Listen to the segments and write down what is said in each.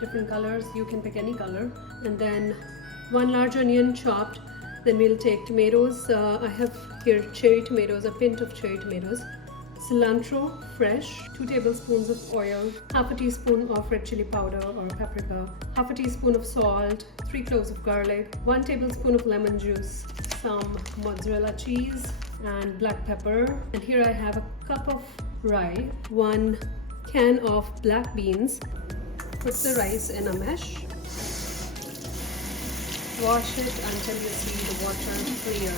different colors. You can pick any color. And then 1 large onion chopped. Then we'll take tomatoes. I have here cherry tomatoes, a pint of cherry tomatoes. Cilantro, fresh, 2 tablespoons of oil, half a teaspoon of red chili powder or paprika, half a teaspoon of salt, 3 cloves of garlic, 1 tablespoon of lemon juice, some mozzarella cheese and black pepper. And here I have a cup of rye, 1 can of black beans. Put the rice in a mesh. Wash it until you see the water clear.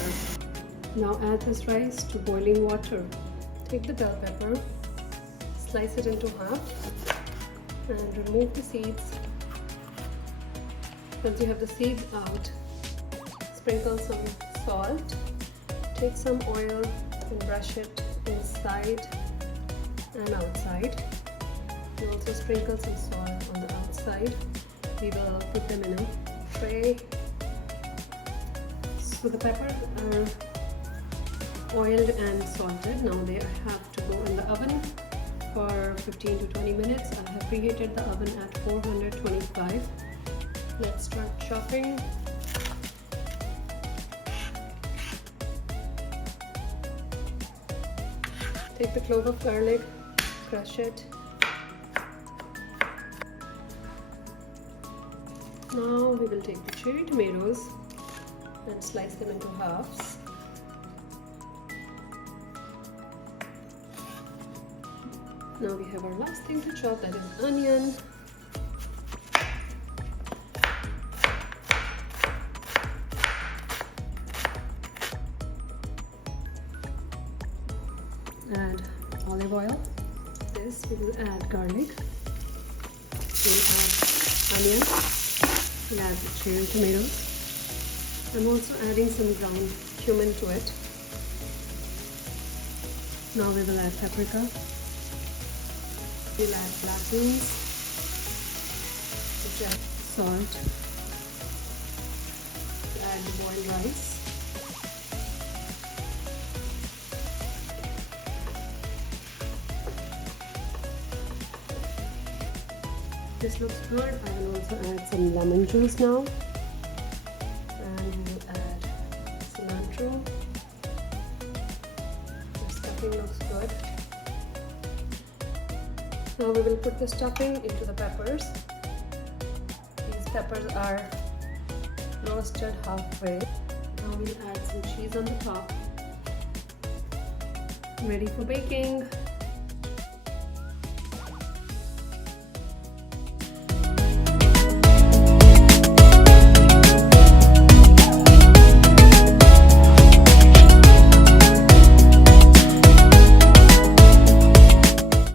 Now add this rice to boiling water. Take the bell pepper, slice it into half and remove the seeds. Once you have the seeds out, sprinkle some salt. Take some oil and brush it inside and outside. You also sprinkle some salt on the outside. We will put them in a tray. So the peppers are oiled and salted. Now they have to go in the oven for 15 to 20 minutes. I have preheated the oven at 425. Let's start chopping. Take the clove of garlic, crush it. Now we will take the cherry tomatoes and slice them into halves. Now we have our last thing to chop, that is onion. Add olive oil. This we will add garlic. We'll add onion. We'll add the cherry tomatoes. I'm also adding some ground cumin to it. Now we will add paprika. We'll add black beans, which add salt, add the boiled rice, this looks good. I will also add some lemon juice now, and we will add cilantro. The stuffing looks good. Now we will put the stuffing into the peppers. These peppers are roasted halfway. Now we'll add some cheese on the top. Ready for baking.